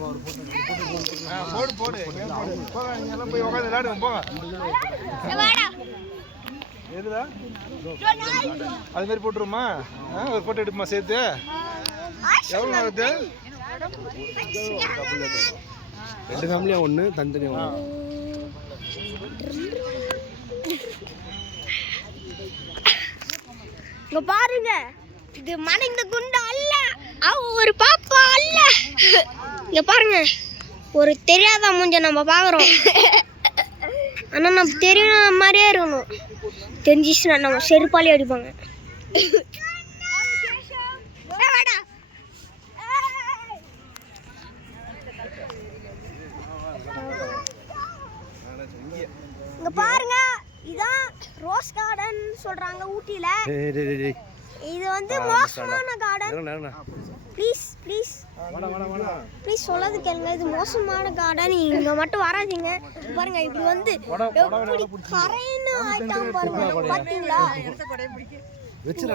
போடு போடு போங்க, நீங்க எல்லாம் போய் உட்காந்து விளையாடுங்க போங்க. எதுடா அது மாதிரி போட்டுருமா? ஒரு போட்டோ எடுப்புமா சேர்த்து. எவ்வளோ ஆகுது? 2 ஃபேமிலியா ஒன்று தனித்தனியா ஒன்று. இங்க பாருங்க, இது மனைந்த குண்டா அல்ல, ஒரு பாப்பா அல்ல. இங்க பாருங்க, ஒரு தெரியாத மூஞ்ச நம்ம பாக்குறோம். ஆனா நம்ம தெரியாத மாதிரியே இருக்கணும். தெரிஞ்சிச்சுன்னா நம்ம செருப்பாலே அடிப்பாங்க. இங்க பாருங்க, இதான் ரோஸ் கார்டன் சொல்றாங்க ஊட்டில. இது வந்து மோசமான கார்டன். ப்ளீஸ் ப்ளீஸ் ப்ளீஸ் சொல்லது கேளுங்க, இது மோசமான கார்டன். இங்க மட்டும் வராதீங்க. பாருங்க இப்படி வந்து எப்படி கரைன்னு ஆயிட்டான் பாருங்க, பாத்தீங்களா? வச்சிரா